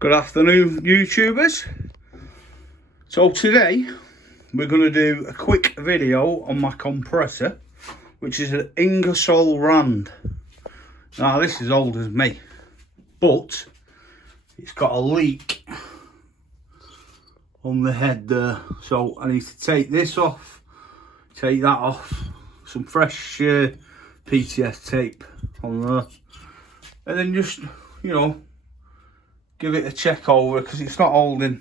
Good afternoon, YouTubers. So today we're going to do a quick video on my compressor, which is an Ingersoll Rand. Now this is old as me, but it's got a leak on the head there, so I need to take this off, take that off, some fresh PTS tape on there, and then just, you know, give it a check over, because it's not holding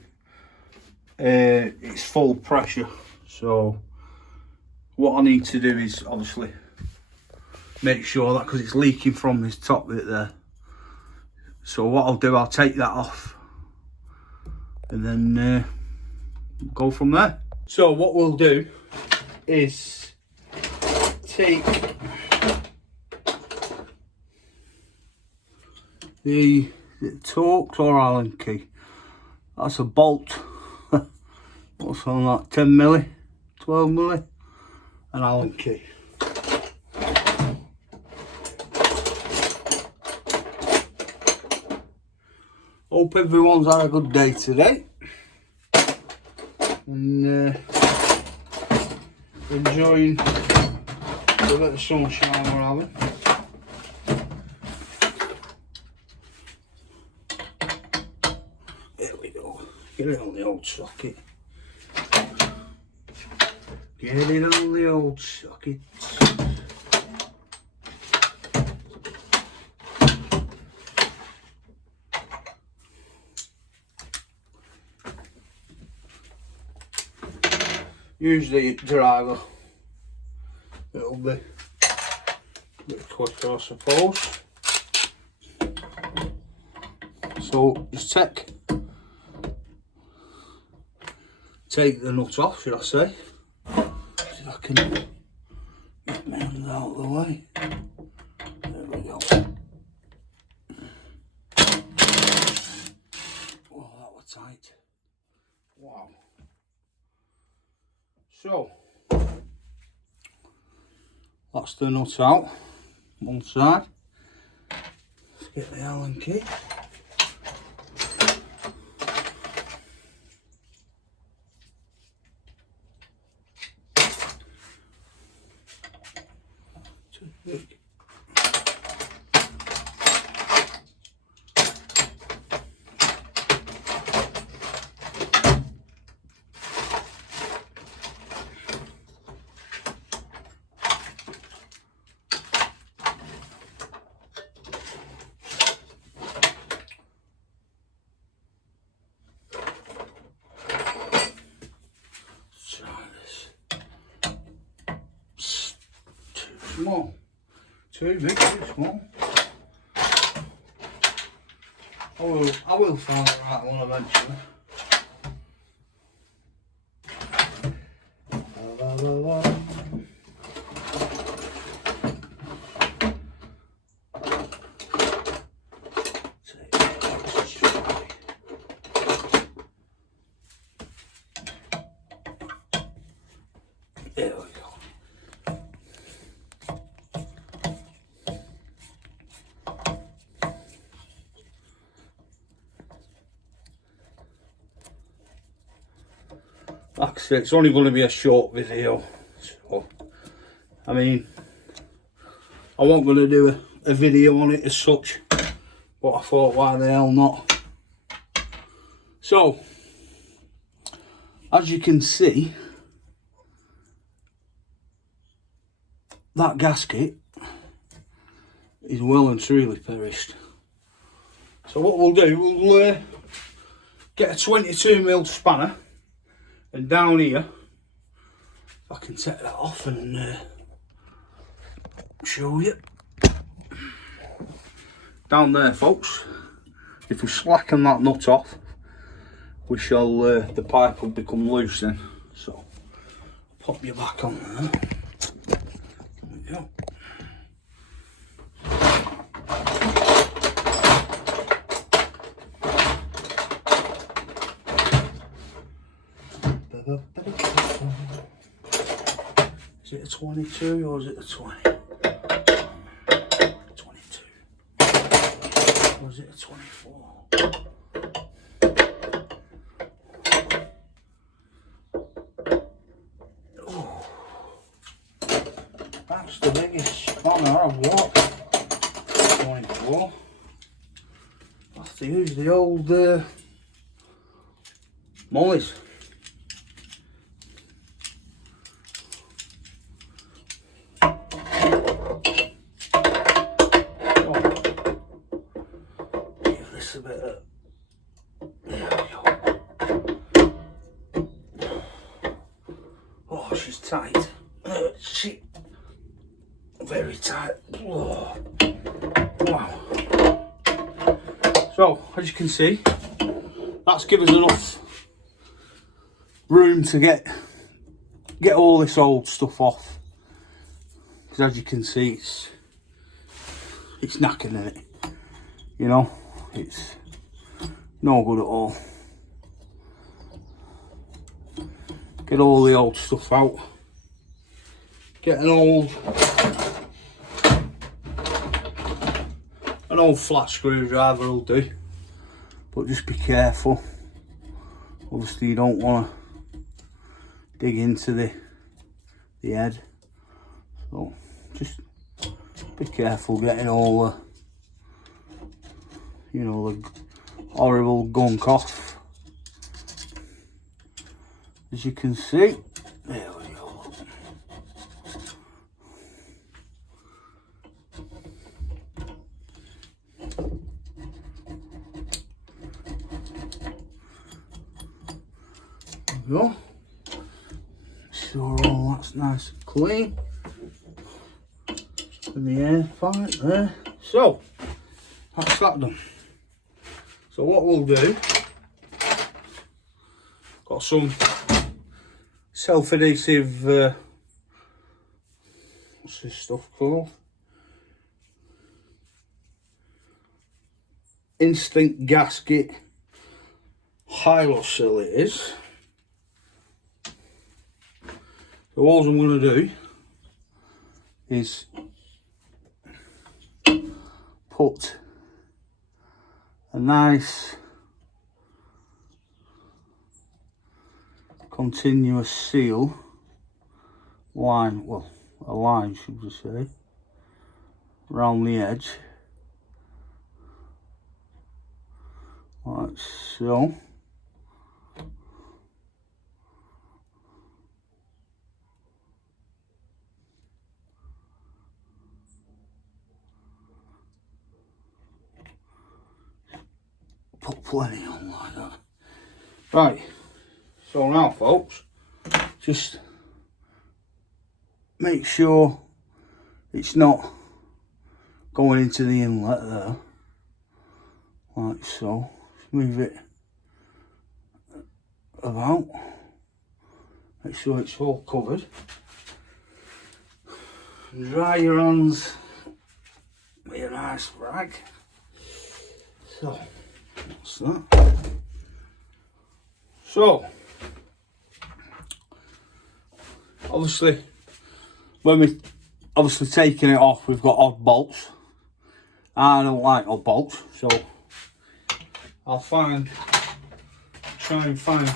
its full pressure. So what I need to do is obviously make sure that, because it's leaking from this top bit there. So what I'll do, I'll take that off and then go from there. So what we'll do is take the torque or Allen key. That's a bolt. What's on that? 10 milli, 12 milli, an Allen key. Hope everyone's had a good day today and enjoying the bit of sunshine we're having. There we go. Get it on the old socket. Get it on the old socket. Usually it drive it'll be a bit quicker, I suppose. So just take the nut off, should I say. See if I can get my hands out of the way. There we go. Oh, that was tight. Wow. So that's the nut out, one side. Let's get the Allen key. Small, too big, too small. I will find the right one eventually. There we go. Like I said, it's only going to be a short video, so I mean, I wasn't going to do a video on it as such, but I thought, why the hell not? So, as you can see, that gasket is well and truly perished. So what we'll do, we'll get a 22mm spanner. And down here, I can take that off and show you. Down there, folks, if we slacken that nut off, we shall, the pipe will become loose then. So, pop you back on there. There we go. Is it a 22 or is it a 20? 22. Or is it a 24? the biggest spanner I've got. 24. I have to use the old mollies. Give this a bit of. There we go. Oh, she's tight. She very tight. Oh. Wow. So, as you can see, that's given us enough room to get all this old stuff off. Because as you can see, it's knacking in it. You know, it's no good at all. Get all the old stuff out. Get an old flat screwdriver will do, but just be careful. Obviously you don't want to dig into the head, so just be careful getting all the, you know, the horrible gunk off. As you can see, there we go. Go. Sure, all that's nice and clean. And the air pipe there. So that's that done. So what we'll do, got some self-adhesive. What's this stuff called? Instinct gasket. Ingersol it is. So all I'm going to do is put a nice continuous seal line, well, a line should we say, around the edge, like so. Put plenty on like that. Right, so now folks, just make sure it's not going into the inlet there, like so. Just move it about, make sure it's all covered. Dry your hands with a nice rag. So that's that. So obviously when we taking it off, we've got odd bolts. I don't like odd bolts, so I'll try and find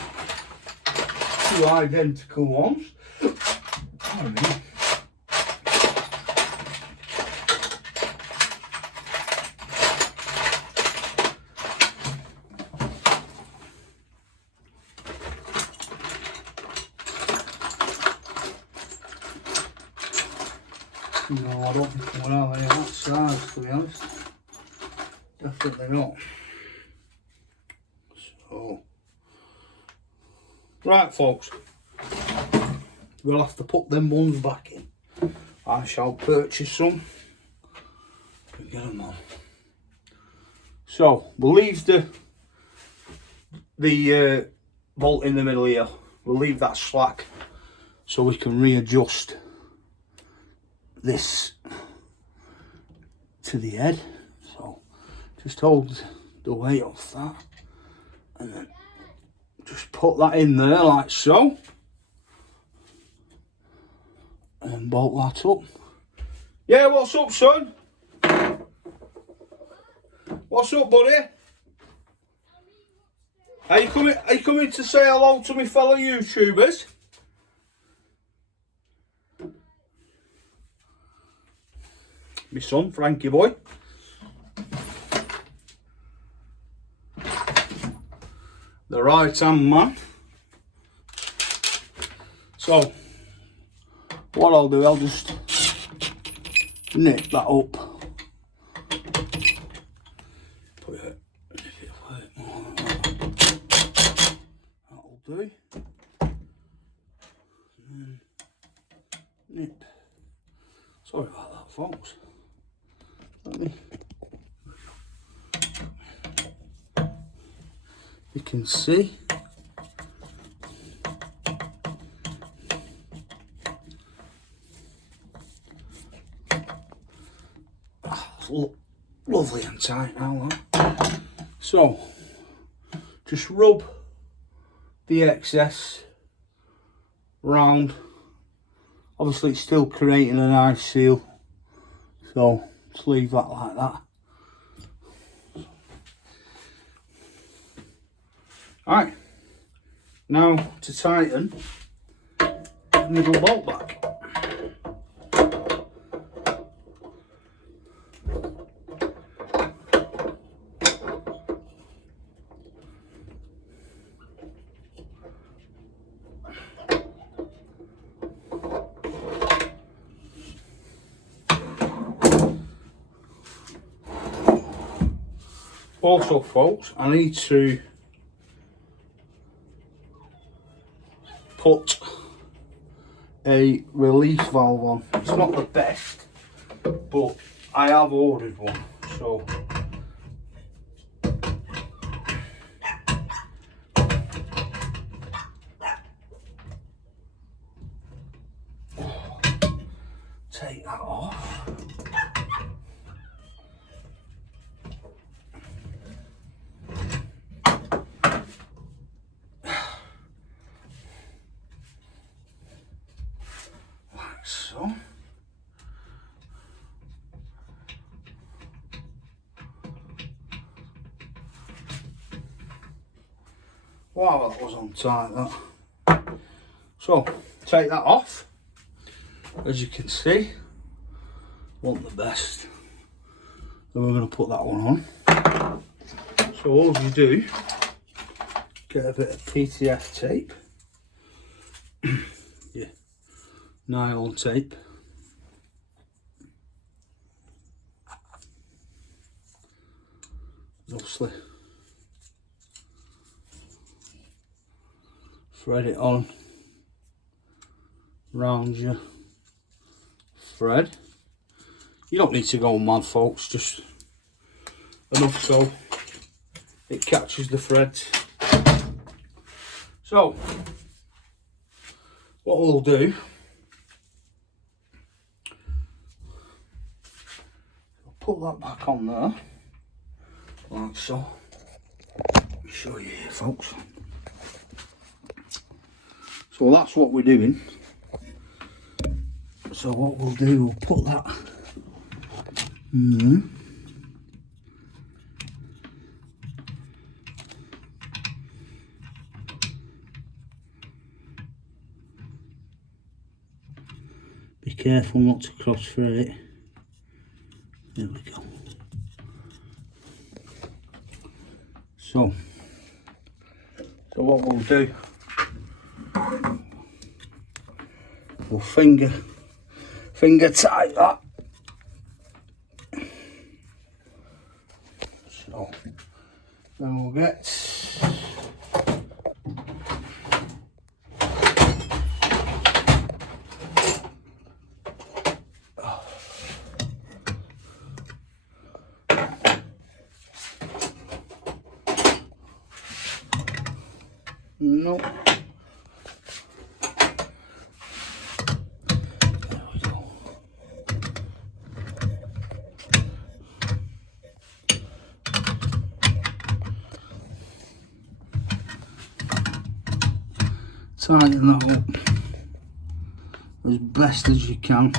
two identical ones. No, I don't think we'll have any of that size, to be honest. Definitely not. So, right folks, we'll have to put them ones back in. I shall purchase some and get them on. So, we'll leave the bolt in the middle here. We'll leave that slack so we can readjust this to the head. So just hold the weight off that and then just put that in there like so and bolt that up. Yeah, what's up, son? What's up, buddy? Are you coming to say hello to my fellow YouTubers? son, Frankie boy. The right hand man. So what I'll do, I'll just nip that up. Put it a bit more like that. That'll do. And nip. Sorry about that, folks. You can see. Lovely and tight now, though. So, just rub the excess round. Obviously, it's still creating a nice seal, so just leave that like that. Alright, now to tighten the middle bolt back. Also, folks, I need to put a release valve on. It's not the best, but I have ordered one, so take that off. So, wow, that was on tight, that. So, take that off. As you can see, want the best. Then we're going to put that one on. So all you do, get a bit of PTF tape. Yeah, nylon tape. Obviously, thread it on round your thread. You don't need to go mad, folks, just enough so it catches the threads. So what we'll do, I'll put that back on there like so. Let me show you here, folks. So that's what we're doing. So what we'll do, we'll put that in there. Be careful not to cross through it. There we go. So what we'll do, we'll finger tight that. So then we'll get no. There we go. Tighten that up as best as you can.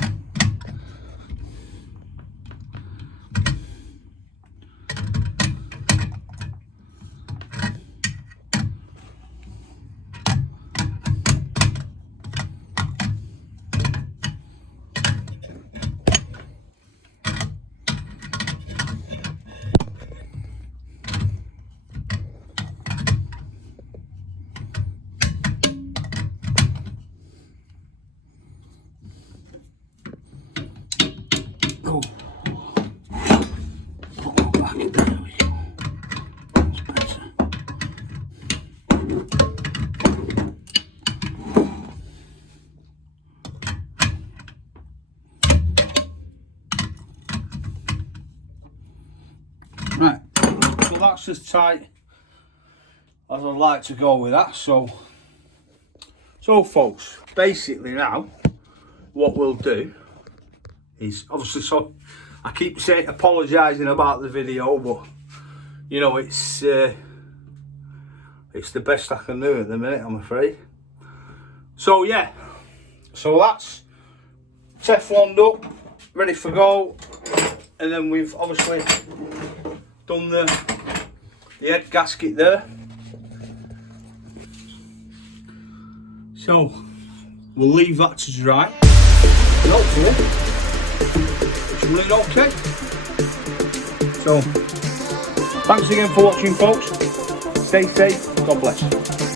that's as tight as I'd like to go with that. So folks, basically now what we'll do is, obviously, so I keep saying apologising about the video, but you know, it's the best I can do at the minute, I'm afraid. So yeah, so that's Tefloned up, ready for go, and then we've obviously done the head gasket there. So we'll leave that to dry. And hopefully it's running okay. So thanks again for watching, folks. Stay safe. God bless.